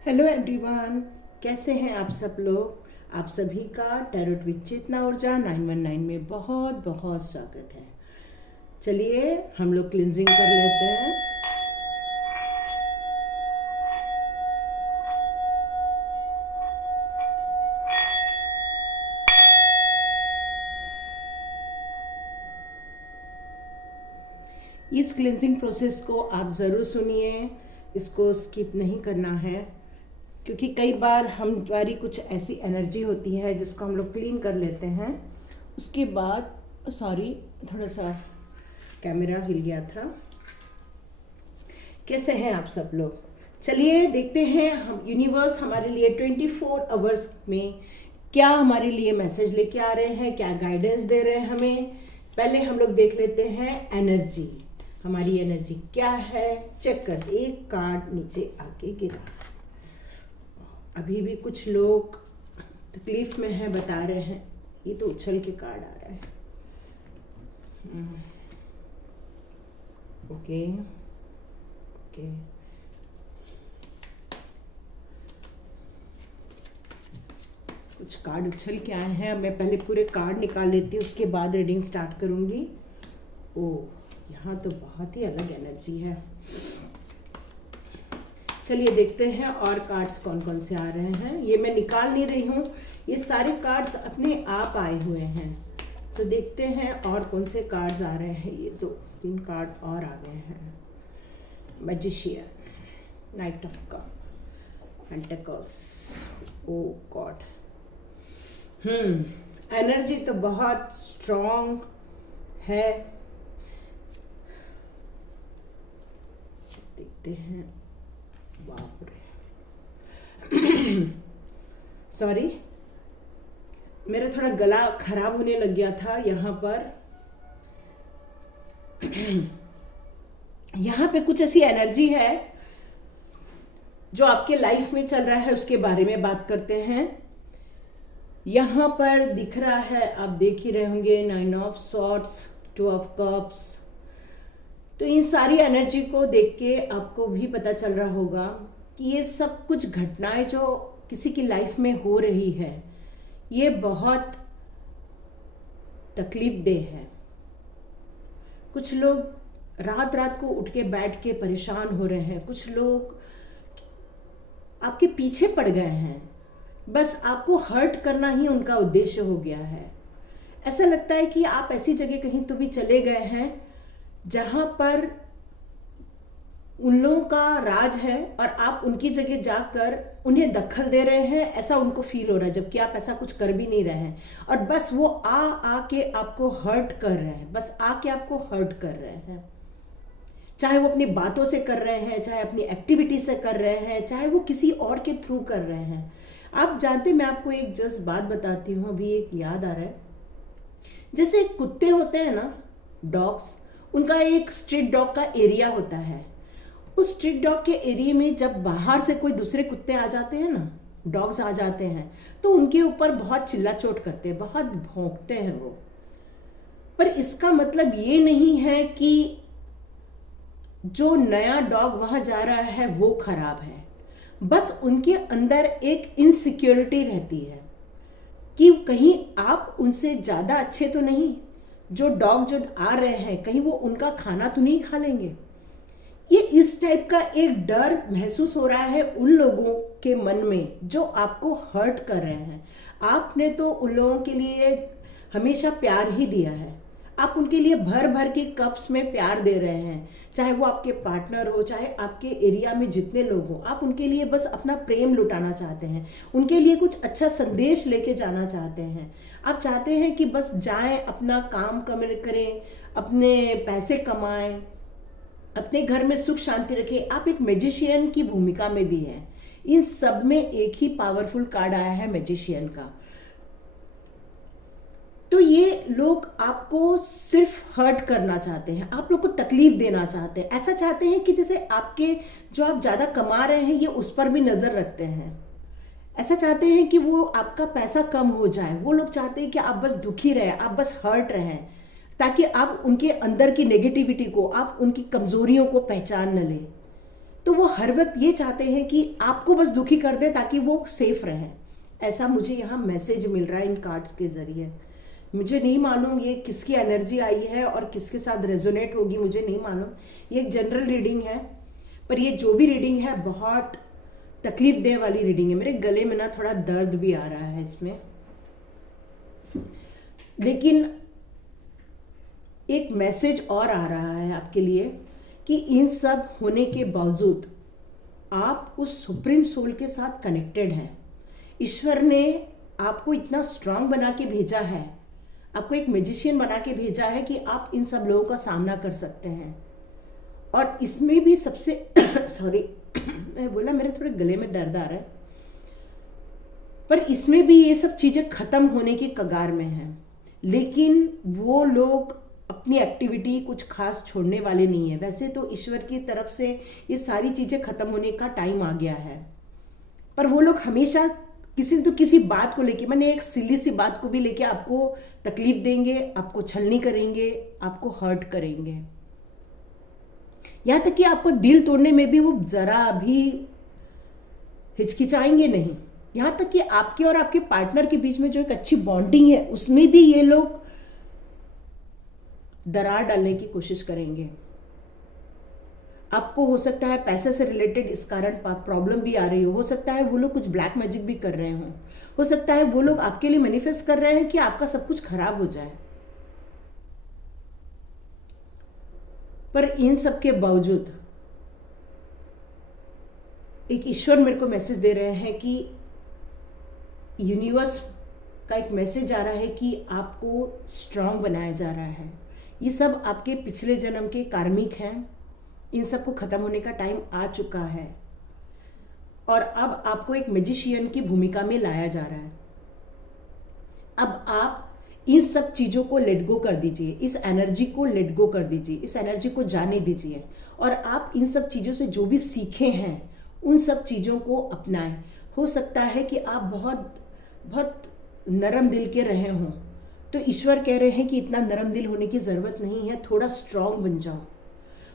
Hello everyone, कैसे हैं आप सब लोग। आप सभी का टैरोट विद चेतना ऊर्जा 919 में बहुत बहुत स्वागत है। चलिए हम लोग क्लिनजिंग कर लेते हैं। इस क्लिनजिंग प्रोसेस को आप ज़रूर सुनिए, इसको स्किप नहीं करना है, क्योंकि कई बार हमारी कुछ ऐसी एनर्जी होती है जिसको हम लोग क्लीन कर लेते हैं। उसके बाद थोड़ा सा कैमरा हिल गया था। कैसे हैं आप सब लोग। चलिए देखते हैं हम यूनिवर्स हमारे लिए 24 आवर्स में क्या हमारे लिए मैसेज लेके आ रहे हैं, क्या गाइडेंस दे रहे हैं हमें। पहले हम लोग देख लेते हैं एनर्जी, हमारी एनर्जी क्या है। चेक करते, एक कार्ड नीचे आके गिरा। अभी भी कुछ लोग तकलीफ में हैं, बता रहे हैं। ये तो उछल के कार्ड आ रहा है। ओके ओके, कुछ कार्ड उछल के आए हैं। मैं पहले पूरे कार्ड निकाल लेती हूँ, उसके बाद रीडिंग स्टार्ट करूँगी। ओह, यहाँ तो बहुत ही अलग एनर्जी है। चलिए देखते हैं और कार्ड्स कौन कौन से आ रहे हैं। ये मैं निकाल नहीं रही हूँ, ये सारे कार्ड्स अपने आप आए हुए हैं। तो देखते हैं और कौन से कार्ड्स आ रहे हैं। ये 2-3 कार्ड और आ गए हैं। Magician, knight of cup, pentacles. Oh God, energy तो बहुत स्ट्रॉन्ग है। देखते हैं। बाप रे सॉरी, मेरा थोड़ा गला खराब होने लग गया था यहाँ पर। यहाँ पे कुछ ऐसी एनर्जी है जो आपके लाइफ में चल रहा है, उसके बारे में बात करते हैं। यहाँ पर दिख रहा है, आप देख ही रहे होंगे, 9 ऑफ स्वॉर्ड्स, 2 ऑफ कप्स। तो इन सारी एनर्जी को देख के आपको भी पता चल रहा होगा कि ये सब कुछ घटनाएं जो किसी की लाइफ में हो रही है, ये बहुत तकलीफ देह है। कुछ लोग रात रात को उठ के बैठ के परेशान हो रहे हैं। कुछ लोग आपके पीछे पड़ गए हैं, बस आपको हर्ट करना ही उनका उद्देश्य हो गया है। ऐसा लगता है कि आप ऐसी जगह कहीं तो भी चले गए हैं जहां पर उन लोगों का राज है और आप उनकी जगह जाकर उन्हें दखल दे रहे हैं। ऐसा उनको फील हो रहा है, जबकि आप ऐसा कुछ कर भी नहीं रहे हैं। और बस वो आके आपको हर्ट कर रहे हैं, बस आके आपको हर्ट कर रहे हैं। चाहे वो अपनी बातों से कर रहे हैं, चाहे अपनी एक्टिविटी से कर रहे हैं, चाहे वो किसी और के थ्रू कर रहे हैं। आप जानते, मैं आपको एक जस्ट बात बताती हूँ, अभी एक याद आ रहा है। जैसे कुत्ते होते हैं ना, डॉग्स, उनका एक स्ट्रीट डॉग का एरिया होता है। उस स्ट्रीट डॉग के एरिया में जब बाहर से कोई दूसरे कुत्ते आ जाते हैं ना, डॉग्स आ जाते हैं, तो उनके ऊपर बहुत चिल्ला चोट करते हैं, बहुत भौंकते हैं वो। पर इसका मतलब ये नहीं है कि जो नया डॉग वहां जा रहा है वो खराब है। बस उनके अंदर एक इनसिक्योरिटी रहती है कि कहीं आप उनसे ज्यादा अच्छे तो नहीं। जो डॉग जो आ रहे हैं, कहीं वो उनका खाना तो नहीं खा लेंगे। ये इस टाइप का एक डर महसूस हो रहा है उन लोगों के मन में जो आपको हर्ट कर रहे हैं। आपने तो उन लोगों के लिए हमेशा प्यार ही दिया है। आप उनके लिए भर भर के कप्स में प्यार दे रहे हैं, चाहे वो आपके पार्टनर हो, चाहे आपके एरिया में जितने लोग हो। आप उनके लिए बस अपना प्रेम लुटाना चाहते हैं, उनके लिए कुछ अच्छा संदेश लेके जाना चाहते हैं। आप चाहते हैं कि बस जाएं, अपना काम करें, अपने पैसे कमाएं, अपने घर में सुख शांति रखें। आप एक मैजिशियन की भूमिका में भी हैं। इन सब में एक ही पावरफुल कार्ड आया है, मैजिशियन का। तो ये लोग आपको सिर्फ हर्ट करना चाहते हैं, आप लोग को तकलीफ देना चाहते हैं। ऐसा चाहते हैं कि जैसे आपके जो आप ज्यादा कमा रहे हैं, ये उस पर भी नजर रखते हैं। ऐसा चाहते हैं कि वो आपका पैसा कम हो जाए। वो लोग चाहते हैं कि आप बस दुखी रहें, आप बस हर्ट रहें, ताकि आप उनके अंदर की नेगेटिविटी को, आप उनकी कमजोरियों को पहचान न लें। तो वो हर वक्त ये चाहते हैं कि आपको बस दुखी कर दे ताकि वो सेफ रहें। ऐसा मुझे यहाँ मैसेज मिल रहा है इन कार्ड्स के ज़रिए। मुझे नहीं मालूम ये किसकी एनर्जी आई है और किसके साथ रेजोनेट होगी, मुझे नहीं मालूम। ये एक जनरल रीडिंग है, पर ये जो भी रीडिंग है बहुत तकलीफ दे वाली रीडिंग है। मेरे गले में ना थोड़ा दर्द भी आ रहा है इसमें, लेकिन एक मैसेज और आ रहा है आपके लिए कि इन सब होने के बावजूद आप उस सुप्रीम सोल के साथ कनेक्टेड हैं। ईश्वर ने आपको इतना स्ट्रांग बना के भेजा है, आपको एक मैजिशियन बना के भेजा है कि आप इन सब लोगों का सामना कर सकते हैं। और इसमें भी सबसे सॉरी मैं बोला मेरे थोड़े गले में दर्द आ रहा है, पर इसमें भी ये सब चीज़ें ख़त्म होने की कगार में हैं। लेकिन वो लोग अपनी एक्टिविटी कुछ खास छोड़ने वाले नहीं है। वैसे तो ईश्वर की तरफ से ये सारी चीज़ें ख़त्म होने का टाइम आ गया है, पर वो लोग हमेशा किसी न तो किसी बात को लेके, मैंने एक सिली सी बात को भी लेके आपको तकलीफ देंगे, आपको छलनी करेंगे, आपको हर्ट करेंगे, यहाँ तक कि आपको दिल तोड़ने में भी वो जरा भी हिचकिचाएंगे नहीं। यहाँ तक कि आपके और आपके पार्टनर के बीच में जो एक अच्छी बॉन्डिंग है उसमें भी ये लोग दरार डालने की कोशिश करेंगे। आपको हो सकता है पैसे से रिलेटेड इस कारण प्रॉब्लम भी आ रही हो सकता है वो लोग कुछ ब्लैक मैजिक भी कर रहे हो सकता है वो लोग आपके लिए मैनिफेस्ट कर रहे हैं कि आपका सब कुछ खराब हो जाए। पर इन सब के बावजूद एक ईश्वर मेरे को मैसेज दे रहे हैं कि यूनिवर्स का एक मैसेज आ रहा है कि आपको स्ट्रांग बनाया जा रहा है। ये सब आपके पिछले जन्म के कार्मिक हैं, इन सब को ख़त्म होने का टाइम आ चुका है और अब आपको एक मैजिशियन की भूमिका में लाया जा रहा है। अब आप इन सब चीज़ों को लेट गो कर दीजिए, इस एनर्जी को लेट गो कर दीजिए, इस एनर्जी को जाने दीजिए और आप इन सब चीज़ों से जो भी सीखे हैं उन सब चीज़ों को अपनाएं। हो सकता है कि आप बहुत बहुत नरम दिल के रहे हों, तो ईश्वर कह रहे हैं कि इतना नरम दिल होने की ज़रूरत नहीं है, थोड़ा स्ट्रांग बन जाओ।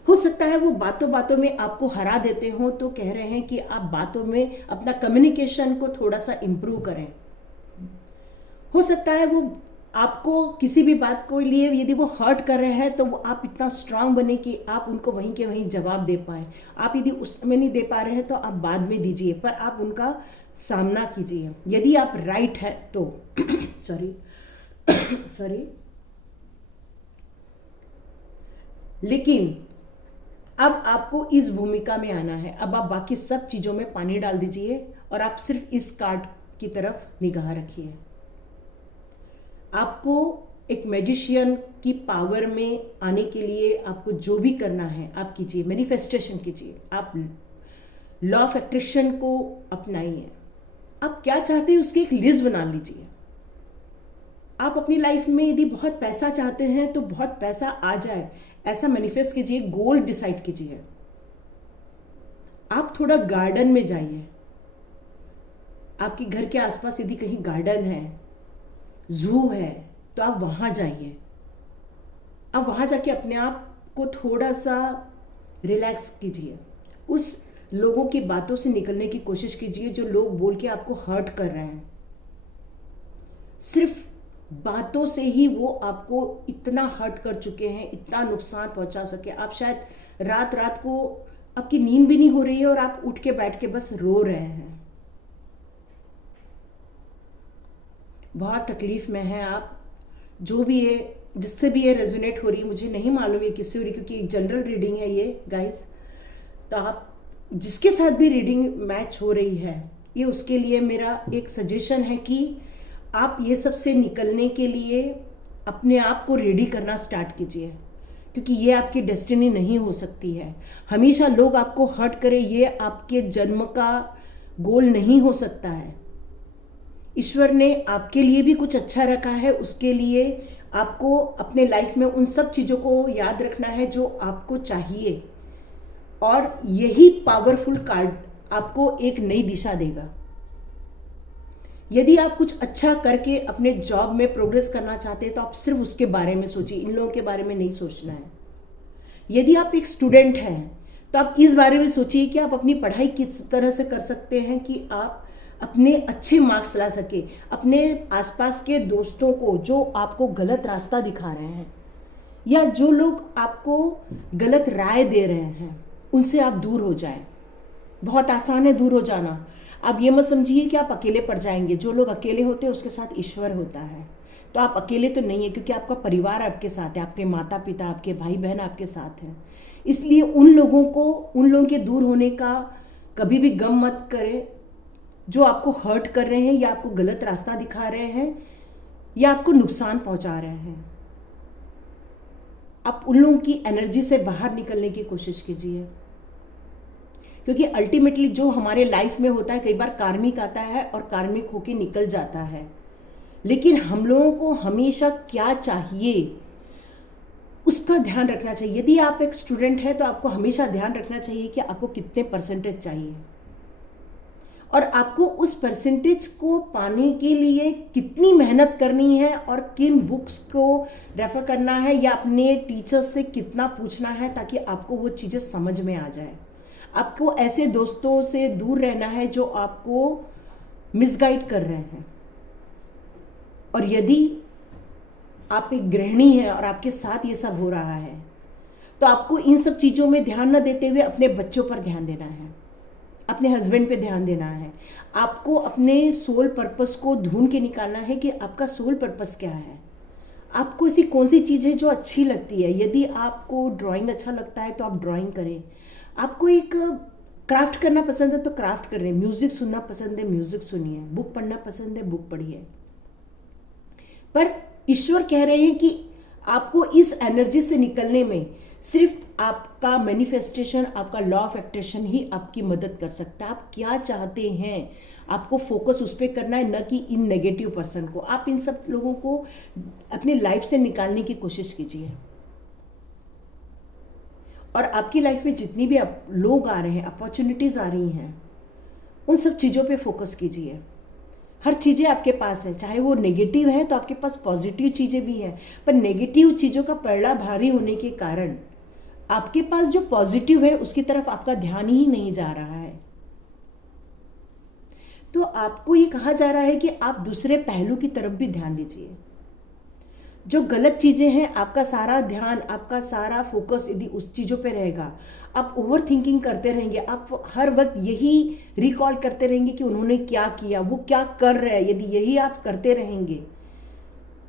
हो सकता है वो बातों बातों में आपको हरा देते हो, तो कह रहे हैं कि आप बातों में अपना कम्युनिकेशन को थोड़ा सा इम्प्रूव करें। हो सकता है वो आपको किसी भी बात को लिए यदि वो हर्ट कर रहे हैं तो वो आप इतना स्ट्रांग बने कि आप उनको वहीं के वहीं जवाब दे पाए। आप यदि उस समय नहीं दे पा रहे हैं तो आप बाद में दीजिए, पर आप उनका सामना कीजिए यदि आप राइट है तो सॉरी लेकिन अब आपको इस भूमिका में आना है। अब आप बाकी सब चीज़ों में पानी डाल दीजिए और आप सिर्फ इस कार्ड की तरफ निगाह रखिए। आपको एक मैजिशियन की पावर में आने के लिए आपको जो भी करना है आप कीजिए, मैनिफेस्टेशन कीजिए, आप लॉ ऑफ अट्रैक्शन को अपनाइए। आप क्या चाहते हैं उसकी एक लिस्ट बना लीजिए। आप अपनी लाइफ में यदि बहुत पैसा चाहते हैं तो बहुत पैसा आ जाए ऐसा मैनिफेस्ट कीजिए, गोल डिसाइड कीजिए। आप थोड़ा गार्डन में जाइए, आपके घर के आसपास यदि कहीं गार्डन है, जू है, तो आप वहां जाइए। आप वहां जाके अपने आप को थोड़ा सा रिलैक्स कीजिए। उस लोगों की बातों से निकलने की कोशिश कीजिए जो लोग बोल के आपको हर्ट कर रहे हैं। सिर्फ बातों से ही वो आपको इतना हर्ट कर चुके हैं, इतना नुकसान पहुंचा सके। आप शायद रात रात को आपकी नींद भी नहीं हो रही है और आप उठ के बैठ के बस रो रहे हैं, बहुत तकलीफ में हैं आप। जो भी है, जिससे भी ये रेजोनेट हो रही है, मुझे नहीं मालूम ये किससे हो रही, क्योंकि एक जनरल रीडिंग है ये गाइस। तो आप जिसके साथ भी रीडिंग मैच हो रही है, ये उसके लिए मेरा एक सजेशन है कि आप ये सब से निकलने के लिए अपने आप को रेडी करना स्टार्ट कीजिए, क्योंकि ये आपकी डेस्टिनी नहीं हो सकती है। हमेशा लोग आपको हर्ट करें ये आपके जन्म का गोल नहीं हो सकता है। ईश्वर ने आपके लिए भी कुछ अच्छा रखा है, उसके लिए आपको अपने लाइफ में उन सब चीज़ों को याद रखना है जो आपको चाहिए, और यही पावरफुल कार्ड आपको एक नई दिशा देगा। यदि आप कुछ अच्छा करके अपने जॉब में प्रोग्रेस करना चाहते हैं तो आप सिर्फ उसके बारे में सोचिए, इन लोगों के बारे में नहीं सोचना है। यदि आप एक स्टूडेंट हैं तो आप इस बारे में सोचिए कि आप अपनी पढ़ाई किस तरह से कर सकते हैं कि आप अपने अच्छे मार्क्स ला सके, अपने आसपास के दोस्तों को जो आपको गलत रास्ता दिखा रहे हैं या जो लोग आपको गलत राय दे रहे हैं उनसे आप दूर हो जाएं। बहुत आसान है दूर हो जाना। आप ये मत समझिए कि आप अकेले पड़ जाएंगे। जो लोग अकेले होते हैं उसके साथ ईश्वर होता है। तो आप अकेले तो नहीं है, क्योंकि आपका परिवार आपके साथ है, आपके माता पिता, आपके भाई बहन आपके साथ हैं। इसलिए उन लोगों के दूर होने का कभी भी गम मत करें जो आपको हर्ट कर रहे हैं या आपको गलत रास्ता दिखा रहे हैं या आपको नुकसान पहुंचा रहे हैं। आप उन लोगों की एनर्जी से बाहर निकलने की कोशिश कीजिए, क्योंकि अल्टीमेटली जो हमारे लाइफ में होता है, कई बार कार्मिक आता है और कार्मिक होके निकल जाता है। लेकिन हम लोगों को हमेशा क्या चाहिए उसका ध्यान रखना चाहिए। यदि आप एक स्टूडेंट हैं तो आपको हमेशा ध्यान रखना चाहिए कि आपको कितने परसेंटेज चाहिए और आपको उस परसेंटेज को पाने के लिए कितनी मेहनत करनी है और किन बुक्स को रेफर करना है या अपने टीचर से कितना पूछना है ताकि आपको वो चीज़ें समझ में आ जाए। आपको ऐसे दोस्तों से दूर रहना है जो आपको मिसगाइड कर रहे हैं। और यदि आप एक गृहिणी हैं और आपके साथ ये सब हो रहा है तो आपको इन सब चीज़ों में ध्यान न देते हुए अपने बच्चों पर ध्यान देना है, अपने हस्बैंड पे ध्यान देना है। आपको अपने सोल पर्पस को ढूंढ के निकालना है कि आपका सोल पर्पस क्या है। आपको ऐसी कौन सी चीज़ है जो अच्छी लगती है। यदि आपको ड्राइंग अच्छा लगता है तो आप ड्राइंग करें। आपको एक क्राफ्ट करना पसंद है तो क्राफ्ट करें। म्यूज़िक सुनना पसंद है, म्यूज़िक सुनिए। बुक पढ़ना पसंद है, बुक पढ़िए। पर ईश्वर कह रहे हैं कि आपको इस एनर्जी से निकलने में सिर्फ आपका मैनिफेस्टेशन, आपका लॉ ऑफ अट्रैक्शन ही आपकी मदद कर सकता है। आप क्या चाहते हैं, आपको फोकस उस पर करना है, न कि इन नेगेटिव पर्सन को। आप इन सब लोगों को अपनी लाइफ से निकालने की कोशिश कीजिए और आपकी लाइफ में जितनी भी लोग आ रहे हैं, अपॉर्चुनिटीज आ रही हैं, उन सब चीज़ों पे फोकस कीजिए। हर चीज़ें आपके पास है, चाहे वो नेगेटिव है तो आपके पास पॉजिटिव चीज़ें भी हैं। पर नेगेटिव चीज़ों का पलड़ा भारी होने के कारण आपके पास जो पॉजिटिव है उसकी तरफ आपका ध्यान ही नहीं जा रहा है। तो आपको ये कहा जा रहा है कि आप दूसरे पहलू की तरफ भी ध्यान दीजिए। जो गलत चीज़ें हैं, आपका सारा ध्यान, आपका सारा फोकस यदि उस चीज़ों पे रहेगा, आप ओवर थिंकिंग करते रहेंगे, आप हर वक्त यही रिकॉल करते रहेंगे कि उन्होंने क्या किया, वो क्या कर रहे हैं। यदि यही आप करते रहेंगे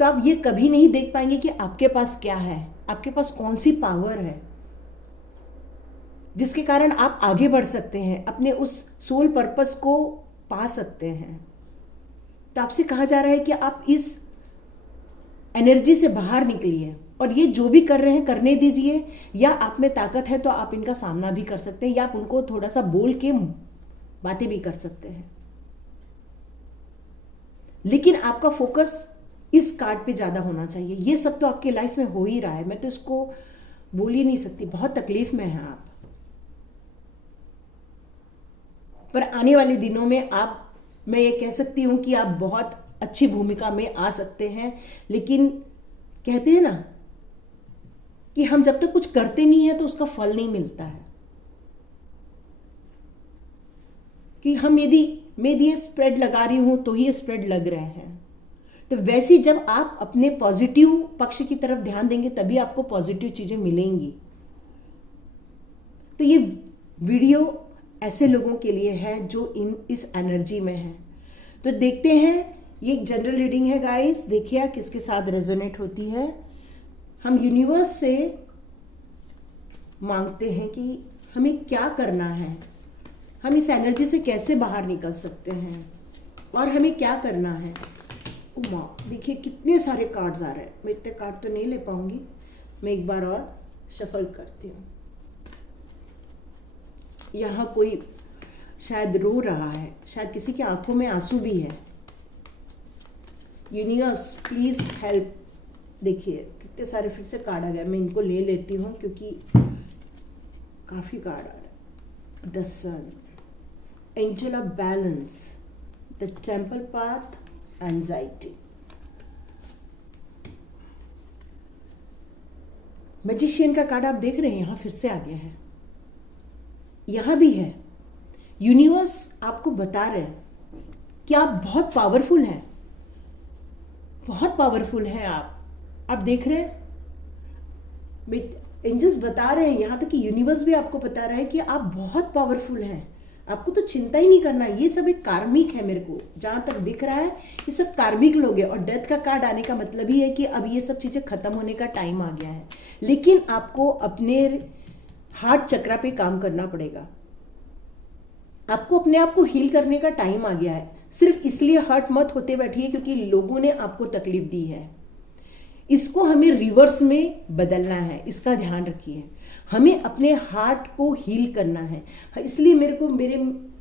तो आप ये कभी नहीं देख पाएंगे कि आपके पास क्या है, आपके पास कौन सी पावर है जिसके कारण आप आगे बढ़ सकते हैं, अपने उस सोल पर्पस को पा सकते हैं। तो आपसे कहा जा रहा है कि आप इस एनर्जी से बाहर निकलिए और ये जो भी कर रहे हैं करने दीजिए। या आप में ताकत है तो आप इनका सामना भी कर सकते हैं या आप उनको थोड़ा सा बोल के बातें भी कर सकते हैं। लेकिन आपका फोकस इस कार्ड पे ज़्यादा होना चाहिए। ये सब तो आपके लाइफ में हो ही रहा है, मैं तो इसको बोल ही नहीं सकती। बहुत तकलीफ में हैं आप, पर आने वाले दिनों में मैं ये कह सकती हूँ कि आप बहुत अच्छी भूमिका में आ सकते हैं। लेकिन कहते हैं ना कि हम जब तक कुछ करते नहीं है तो उसका फल नहीं मिलता है। कि मैं यदि ये स्प्रेड लगा रही हूं तो ही ये स्प्रेड लग रहे हैं। तो वैसे जब आप अपने पॉजिटिव पक्ष की तरफ ध्यान देंगे तभी आपको पॉजिटिव चीजें मिलेंगी। तो ये वीडियो ऐसे लोगों के लिए है जो इस एनर्जी में है। तो देखते हैं, ये एक जनरल रीडिंग है गाइस। देखिए किसके साथ रेजोनेट होती है। हम यूनिवर्स से मांगते हैं कि हमें क्या करना है, हम इस एनर्जी से कैसे बाहर निकल सकते हैं और हमें क्या करना है। देखिए कितने सारे कार्ड्स आ रहे हैं। मैं इतने कार्ड तो नहीं ले पाऊंगी, मैं एक बार और शफल करती हूँ। यहाँ कोई शायद रो रहा है, शायद किसी की आंखों में आंसू भी है। Universe please help. देखिए कितने सारे फिर से कार्ड आ गए। मैं इनको ले लेती हूँ क्योंकि काफी कार्ड आ रहे हैं। The sun, angel of balance, the temple path, anxiety, magician का कार्ड आप देख रहे हैं यहाँ फिर से आ गया है। यहाँ भी है। यूनिवर्स आपको बता रहे हैं कि आप बहुत पावरफुल हैं, बहुत पावरफुल हैं आप देख रहे हैं, एंजल्स बता रहे हैं, यहाँ तक कि यूनिवर्स भी आपको बता रहा है कि आप बहुत पावरफुल हैं, आपको तो चिंता ही नहीं करना। ये सब एक कार्मिक है, मेरे को जहाँ तक दिख रहा है ये सब कार्मिक लोग हैं। और डेथ का कार्ड आने का मतलब ही है कि अब ये सब चीज़ें खत्म होने का टाइम आ गया है, लेकिन आपको अपने हार्ट चक्रा पे काम करना पड़ेगा। आपको अपने आप को हील करने का टाइम आ गया है। सिर्फ इसलिए हर्ट मत होते बैठिए क्योंकि लोगों ने आपको तकलीफ दी है। इसको हमें रिवर्स में बदलना है, इसका ध्यान रखिए। हमें अपने हार्ट को हील करना है। इसलिए मेरे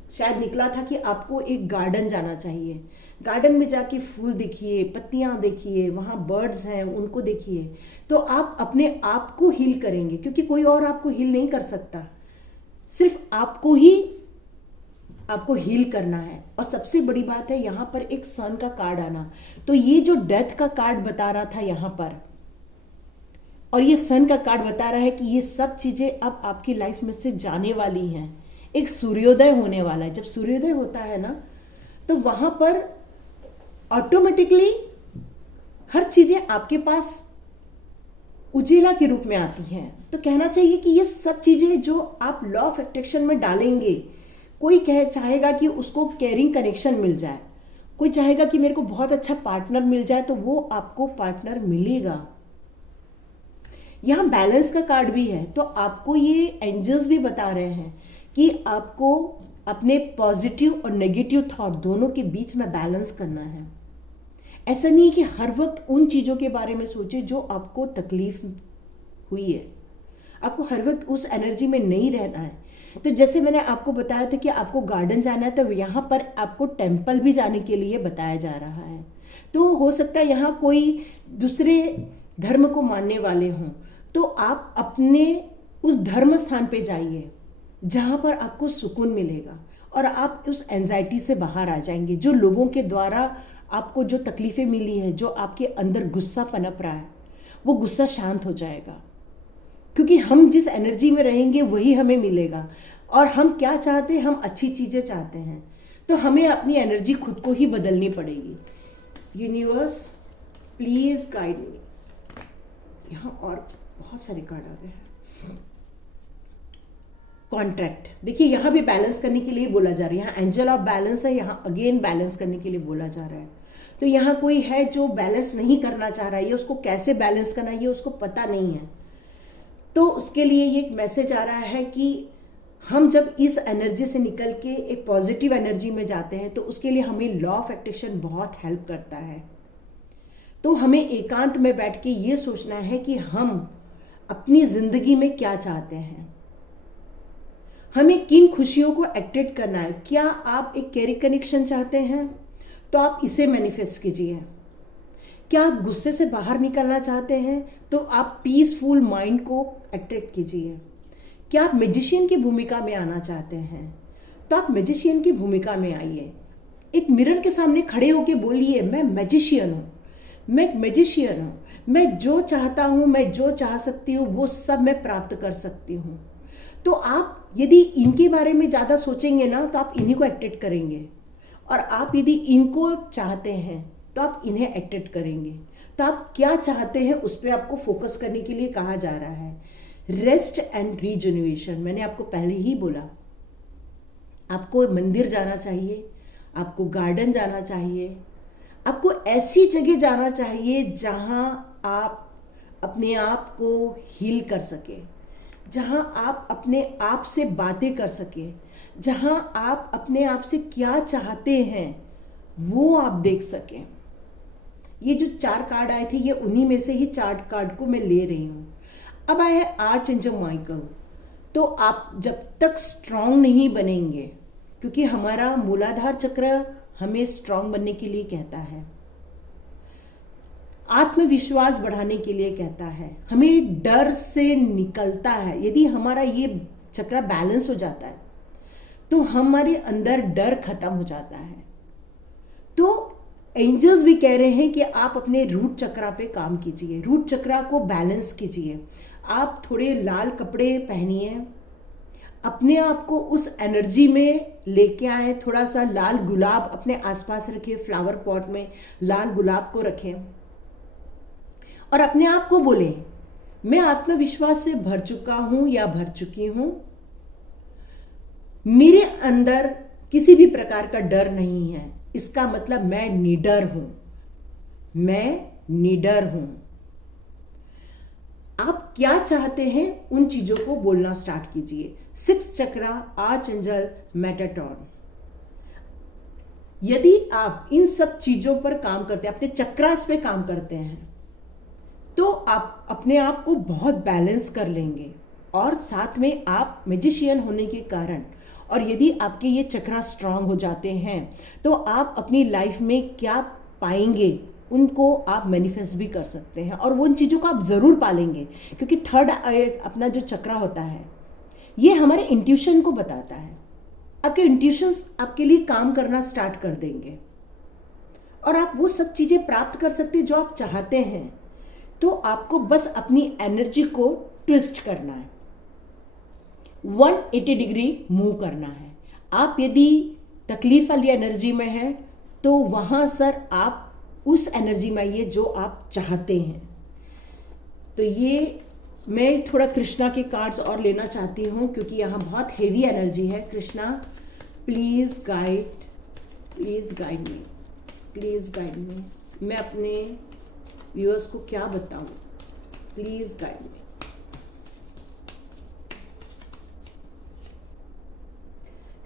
शायद निकला था कि आपको एक गार्डन जाना चाहिए। गार्डन में जाके फूल देखिए, पत्तियां देखिए, वहाँ बर्ड्स हैं उनको देखिए, तो आप अपने आप को हील करेंगे, क्योंकि कोई और आपको हील नहीं कर सकता। सिर्फ आपको ही आपको हील करना है। और सबसे बड़ी बात है यहाँ पर एक सन का कार्ड आना, तो ये जो डेथ का कार्ड बता रहा था यहाँ पर, और ये सन का कार्ड बता रहा है कि ये सब चीजें अब आपकी लाइफ में से जाने वाली हैं। एक सूर्योदय होने वाला है। जब सूर्योदय होता है ना, तो वहां पर ऑटोमेटिकली हर चीजें आपके पास उजेला के रूप में आती हैं। तो कहना चाहिए कि ये सब चीजें जो आप लॉ ऑफ अट्रैक्शन में डालेंगे, कोई चाहेगा कि उसको केयरिंग कनेक्शन मिल जाए, कोई चाहेगा कि मेरे को बहुत अच्छा पार्टनर मिल जाए, तो वो आपको पार्टनर मिलेगा। यहाँ बैलेंस का कार्ड भी है, तो आपको ये एंजल्स भी बता रहे हैं कि आपको अपने पॉजिटिव और नेगेटिव थॉट दोनों के बीच में बैलेंस करना है। ऐसा नहीं कि हर वक्त उन चीज़ों के बारे में सोचे जो आपको तकलीफ हुई है। आपको हर वक्त उस एनर्जी में नहीं रहना है। तो जैसे मैंने आपको बताया था कि आपको गार्डन जाना है, तो यहाँ पर आपको टेम्पल भी जाने के लिए बताया जा रहा है। तो हो सकता है यहाँ कोई दूसरे धर्म को मानने वाले हों, तो आप अपने उस धर्म स्थान पे जाइए जहाँ पर आपको सुकून मिलेगा और आप उस एंजाइटी से बाहर आ जाएंगे। जो लोगों के द्वारा आपको जो तकलीफ़ें मिली है, जो आपके अंदर गुस्सा पनप रहा है, वो गुस्सा शांत हो जाएगा, क्योंकि हम जिस एनर्जी में रहेंगे वही हमें मिलेगा। और हम क्या चाहते हैं, हम अच्छी चीज़ें चाहते हैं, तो हमें अपनी एनर्जी खुद को ही बदलनी पड़ेगी। Universe please guide me. यहाँ और बहुत सारे कार्ड आ गए हैं। कॉन्ट्रैक्ट, देखिए यहाँ भी बैलेंस करने के लिए बोला जा रहा है। यहाँ एंजल ऑफ बैलेंस है, यहाँ अगेन बैलेंस करने के लिए बोला जा रहा है। तो यहाँ कोई है जो बैलेंस नहीं करना चाह रहा है, ये उसको कैसे बैलेंस करना है ये उसको पता नहीं है। तो उसके लिए ये एक मैसेज आ रहा है कि हम जब इस एनर्जी से निकल के एक पॉजिटिव एनर्जी में जाते हैं, तो उसके लिए हमें लॉ ऑफ अट्रैक्शन बहुत हेल्प करता है। तो हमें एकांत में बैठ के ये सोचना है कि हम अपनी जिंदगी में क्या चाहते हैं, हमें किन खुशियों को अट्रैक्ट करना है। क्या आप एक कैरियर कनेक्शन चाहते हैं, तो आप इसे मैनिफेस्ट कीजिए। क्या आप गुस्से से बाहर निकलना चाहते हैं, तो आप पीसफुल माइंड को अट्रैक्ट कीजिए। क्या आप मैजिशियन की भूमिका में आना चाहते हैं, तो आप मैजिशियन की भूमिका में आइए। एक मिरर के सामने खड़े होकर बोलिए, मैं मैजिशियन हूँ, मैं मैजिशियन हूँ, मैं जो चाहता हूँ, मैं जो चाह सकती हूँ वो सब मैं प्राप्त कर सकती हूँ। तो आप यदि इनके बारे में ज़्यादा सोचेंगे ना, तो आप इन्हीं को अट्रैक्ट करेंगे, और आप यदि इनको चाहते हैं तो आप इन्हें अट्रैक्ट करेंगे। तो आप क्या चाहते हैं उस पर आपको फोकस करने के लिए कहा जा रहा है। रेस्ट एंड रीजन्युएशन, मैंने आपको पहले ही बोला, आपको मंदिर जाना चाहिए, आपको गार्डन जाना चाहिए, आपको ऐसी जगह जाना चाहिए जहां आप अपने आप को हील कर सके, जहां आप अपने आप से बातें कर सके, जहां आप अपने आप से क्या चाहते हैं वो आप देख सकें। ये जो 4 कार्ड आए थे, ये उन्हीं में से ही 4 कार्ड को मैं ले रही हूँ। अब आया है आर्चएंजल माइकल। तो आप जब तक स्ट्रांग नहीं बनेंगे, क्योंकि हमारा मूलाधार चक्र हमें स्ट्रांग बनने के लिए कहता है, आत्मविश्वास बढ़ाने के लिए कहता है, हमें डर से निकलता है। यदि हमारा ये चक्र बैलेंस हो जाता है तो हमारे अंदर डर खत्म हो जाता है। तो एंजल्स भी कह रहे हैं कि आप अपने रूट चक्रा पे काम कीजिए, रूट चक्रा को बैलेंस कीजिए। आप थोड़े लाल कपड़े पहनिए, अपने आप को उस एनर्जी में लेके आए। थोड़ा सा लाल गुलाब अपने आसपास रखें, फ्लावर पॉट में लाल गुलाब को रखें और अपने आप को बोलें, मैं आत्मविश्वास से भर चुका हूं या भर चुकी हूं। मेरे अंदर किसी भी प्रकार का डर नहीं है। इसका मतलब मैं निडर हूं, मैं निडर हूं। आप क्या चाहते हैं उन चीजों को बोलना स्टार्ट कीजिए। 6 चक्रा, आर्चएंजल मेटाट्रॉन। यदि आप इन सब चीजों पर काम करते हैं, अपने चक्रास पे काम करते हैं, तो आप अपने आप को बहुत बैलेंस कर लेंगे। और साथ में आप मैजिशियन होने के कारण, और यदि आपके ये चक्रा स्ट्रांग हो जाते हैं, तो आप अपनी लाइफ में क्या पाएंगे उनको आप मैनिफेस्ट भी कर सकते हैं और वो उन चीज़ों को आप ज़रूर पालेंगे। क्योंकि थर्ड अपना जो चक्रा होता है, ये हमारे इंट्यूशन को बताता है। आपके इंट्यूशंस आपके लिए काम करना स्टार्ट कर देंगे और आप वो सब चीज़ें प्राप्त कर सकते हैं जो आप चाहते हैं। तो आपको बस अपनी एनर्जी को ट्विस्ट करना है, 180 डिग्री मूव करना है। आप यदि तकलीफ वाली एनर्जी में हैं, तो वहाँ सर आप उस एनर्जी में आइए जो आप चाहते हैं। तो ये मैं थोड़ा कृष्णा के कार्ड्स और लेना चाहती हूँ क्योंकि यहाँ बहुत हेवी एनर्जी है। Krishna please guide, please guide me, please guide me. मैं अपने व्यूअर्स को क्या बताऊँ, please guide me.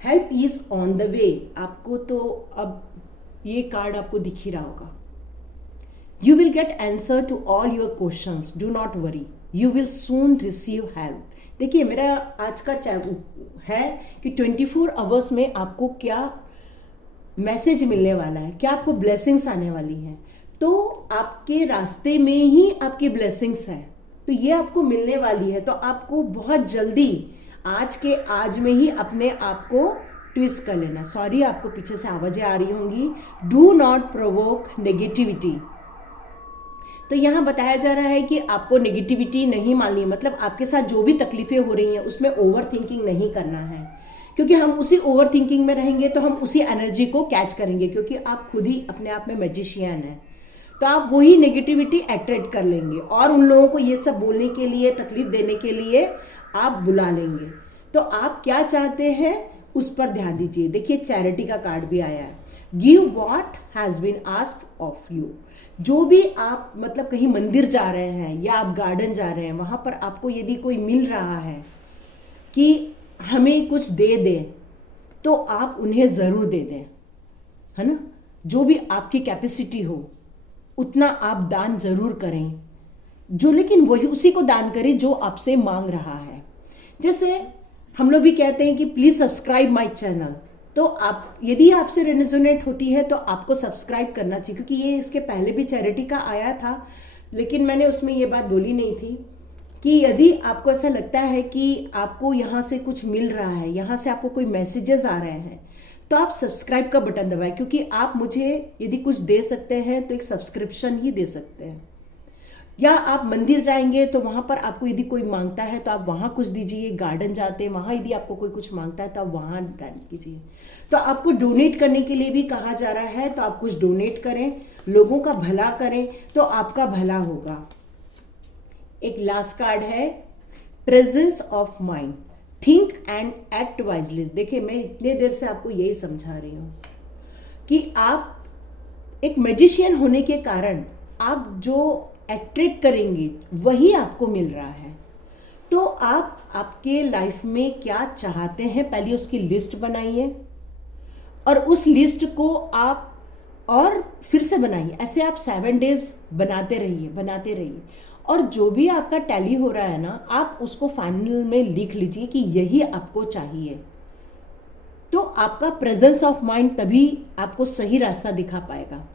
Help is on the way. आपको तो अब ये कार्ड आपको दिख ही रहा होगा। You will get answer to all your questions. Do not worry. You will soon receive help. देखिए मेरा आज का है कि 24 आवर्स में आपको क्या मैसेज मिलने वाला है, क्या आपको ब्लेसिंग्स आने वाली हैं। तो आपके रास्ते में ही आपकी ब्लेसिंग्स है, तो ये आपको मिलने वाली है। तो आपको बहुत जल्दी आज के आज में ही अपने आप को ट्विस्ट कर लेना। सॉरी, आपको पीछे से आवाजें आ रही होंगी। Do not provoke negativity. तो यहाँ बताया जा रहा है कि आपको नेगेटिविटी नहीं माननी है। मतलब आपके साथ जो भी तकलीफें हो रही हैं उसमें ओवर थिंकिंग नहीं करना है, क्योंकि हम उसी ओवर थिंकिंग में रहेंगे तो हम उसी एनर्जी को कैच करेंगे। क्योंकि आप खुद ही अपने आप में मैजिशियन हैं, तो आप वही नेगेटिविटी अट्रैक्ट कर लेंगे और उन लोगों को ये सब बोलने के लिए, तकलीफ देने के लिए आप बुला लेंगे। तो आप क्या चाहते हैं उस पर ध्यान दीजिए। देखिए चैरिटी का कार्ड भी आया है। Give what has been asked of you. जो भी आप मतलब कहीं मंदिर जा रहे हैं या आप गार्डन जा रहे हैं, वहां पर आपको यदि कोई मिल रहा है कि हमें कुछ दे दें, तो आप उन्हें जरूर दे दें, है ना। जो भी आपकी कैपेसिटी हो उतना आप दान जरूर करें, जो लेकिन वही उसी को दान करें जो आपसे मांग रहा है। जैसे हम लोग भी कहते हैं कि प्लीज सब्सक्राइब माय चैनल, तो आप यदि आपसे रेजोनेट होती है तो आपको सब्सक्राइब करना चाहिए। क्योंकि ये इसके पहले भी चैरिटी का आया था, लेकिन मैंने उसमें ये बात बोली नहीं थी कि यदि आपको ऐसा लगता है कि आपको यहाँ से कुछ मिल रहा है, यहाँ से आपको कोई मैसेजेस आ रहे हैं, तो आप सब्सक्राइब का बटन दबाएं। क्योंकि आप मुझे यदि कुछ दे सकते हैं तो एक सब्सक्रिप्शन ही दे सकते हैं। या आप मंदिर जाएंगे तो वहां पर आपको यदि कोई मांगता है तो आप वहां कुछ दीजिए। गार्डन जाते हैं वहां यदि आपको कोई कुछ मांगता है तो आप वहां दान कीजिए। तो आपको डोनेट करने के लिए भी कहा जा रहा है, तो आप कुछ डोनेट करें, लोगों का भला करें, तो आपका भला होगा। एक लास्ट कार्ड है, presence of mind, think and act wisely. देखिए मैं इतने देर से आपको यही समझा रही हूं कि आप एक मैजिशियन होने के कारण आप जो अट्रैक्ट करेंगे वही आपको मिल रहा है। तो आप आपके लाइफ में क्या चाहते हैं, पहले उसकी लिस्ट बनाइए और उस लिस्ट को आप और फिर से बनाइए। ऐसे आप 7 डेज बनाते रहिए और जो भी आपका टैली हो रहा है ना, आप उसको फाइनल में लिख लीजिए कि यही आपको चाहिए। तो आपका प्रेजेंस ऑफ माइंड तभी आपको सही रास्ता दिखा पाएगा।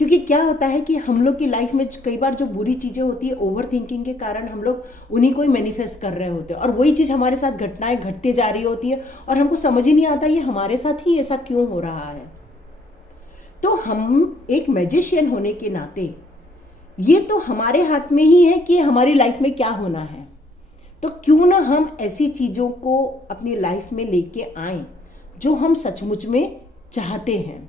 क्योंकि क्या होता है कि हम लोग की लाइफ में कई बार जो बुरी चीजें होती है, ओवर थिंकिंग के कारण हम लोग उन्हीं को ही मैनिफेस्ट कर रहे होते हैं और वही चीज हमारे साथ घटनाएं घटती जा रही होती है और हमको समझ ही नहीं आता ये हमारे साथ ही ऐसा क्यों हो रहा है। तो हम एक मैजिशियन होने के नाते ये तो हमारे हाथ में ही है कि हमारी लाइफ में क्या होना है। तो क्यों ना हम ऐसी चीज़ों को अपनी लाइफ में लेके आएं जो हम सचमुच में चाहते हैं।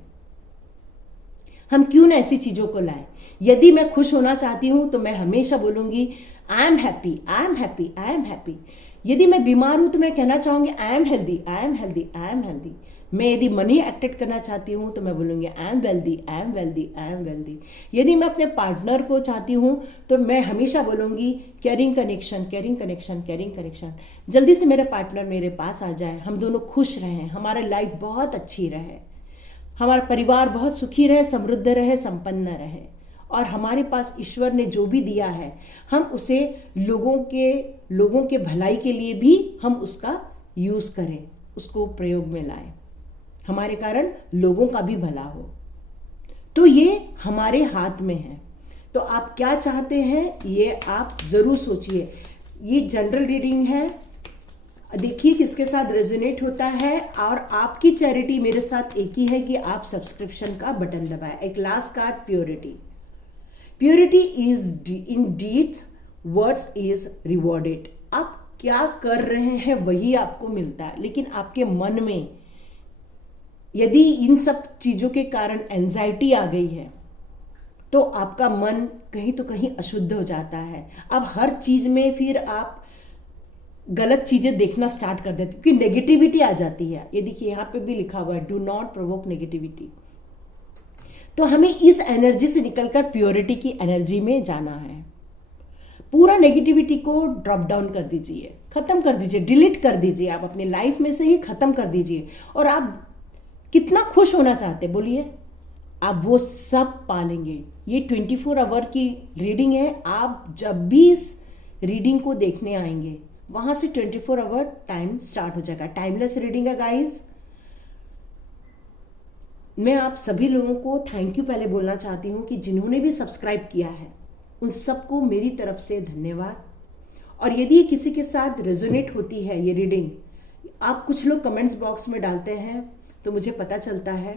हम क्यों ना ऐसी चीज़ों को लाएं। यदि मैं खुश होना चाहती हूँ तो मैं हमेशा बोलूँगी I am happy, I am happy, I am happy. यदि मैं बीमार हूँ तो मैं कहना चाहूँगी I am healthy, I am healthy, I am healthy. मैं यदि मनी अट्रैक्ट करना चाहती हूँ तो मैं बोलूँगी I am wealthy, I am wealthy, I am wealthy. यदि मैं अपने पार्टनर को चाहती हूँ तो मैं हमेशा बोलूँगी caring connection, caring connection, caring connection. जल्दी से मेरे पार्टनर मेरे पास आ जाए, हम दोनों खुश रहें, हमारी लाइफ बहुत अच्छी रहे, हमारा परिवार बहुत सुखी रहे, समृद्ध रहे, संपन्न रहे, और हमारे पास ईश्वर ने जो भी दिया है हम उसे लोगों के भलाई के लिए भी हम उसका यूज़ करें, उसको प्रयोग में लाएं, हमारे कारण लोगों का भी भला हो। तो ये हमारे हाथ में है। तो आप क्या चाहते हैं ये आप ज़रूर सोचिए। ये जनरल रीडिंग है, देखिए किसके साथ रेजोनेट होता है। और आपकी चैरिटी मेरे साथ एक ही है कि आप सब्सक्रिप्शन का बटन दबाएं। एक last card, purity. Purity is in deeds, words is rewarded. आप क्या कर रहे हैं वही आपको मिलता है, लेकिन आपके मन में यदि इन सब चीज़ों के कारण एंजाइटी आ गई है तो आपका मन कहीं तो कहीं अशुद्ध हो जाता है। अब हर चीज़ में फिर आप गलत चीज़ें देखना स्टार्ट कर देते, क्योंकि नेगेटिविटी आ जाती है। ये देखिए यहाँ पे भी लिखा हुआ है डू नॉट प्रोवोक नेगेटिविटी। तो हमें इस एनर्जी से निकलकर प्योरिटी की एनर्जी में जाना है। पूरा नेगेटिविटी को ड्रॉप डाउन कर दीजिए, खत्म कर दीजिए, डिलीट कर दीजिए, आप अपनी लाइफ में से ही खत्म कर दीजिए। और आप कितना खुश होना चाहते बोलिए, आप वो सब पालेंगे। ये 24 आवर की रीडिंग है। आप जब भी इस रीडिंग को देखने आएंगे वहां से 24 आवर टाइम स्टार्ट हो जाएगा। टाइमलेस रीडिंग है गाइस। मैं आप सभी लोगों को थैंक यू पहले बोलना चाहती हूँ कि जिन्होंने भी सब्सक्राइब किया है उन सबको मेरी तरफ से धन्यवाद। और यदि किसी के साथ रेजोनेट होती है ये रीडिंग, आप कुछ लोग कमेंट्स बॉक्स में डालते हैं तो मुझे पता चलता है।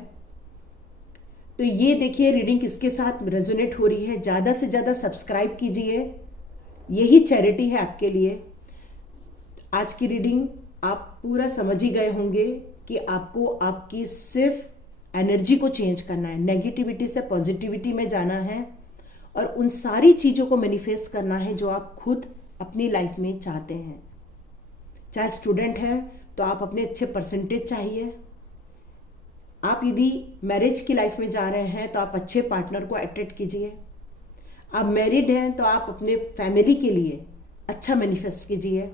तो ये देखिए रीडिंग किसके साथ रेजोनेट हो रही है। ज़्यादा से ज़्यादा सब्सक्राइब कीजिए, यही चैरिटी है आपके लिए। आज की रीडिंग आप पूरा समझ ही गए होंगे कि आपको आपकी सिर्फ एनर्जी को चेंज करना है, नेगेटिविटी से पॉजिटिविटी में जाना है और उन सारी चीज़ों को मैनिफेस्ट करना है जो आप खुद अपनी लाइफ में चाहते हैं। चाहे स्टूडेंट हैं तो आप अपने अच्छे परसेंटेज चाहिए। आप यदि मैरिज की लाइफ में जा रहे हैं तो आप अच्छे पार्टनर को अट्रैक्ट कीजिए। आप मैरिड हैं तो आप अपने फैमिली के लिए अच्छा मैनिफेस्ट कीजिए।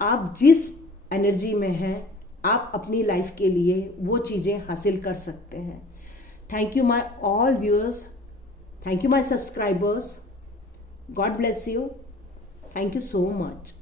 आप जिस एनर्जी में हैं आप अपनी लाइफ के लिए वो चीज़ें हासिल कर सकते हैं। Thank you my all viewers, thank you my subscribers, God bless you, thank you so much.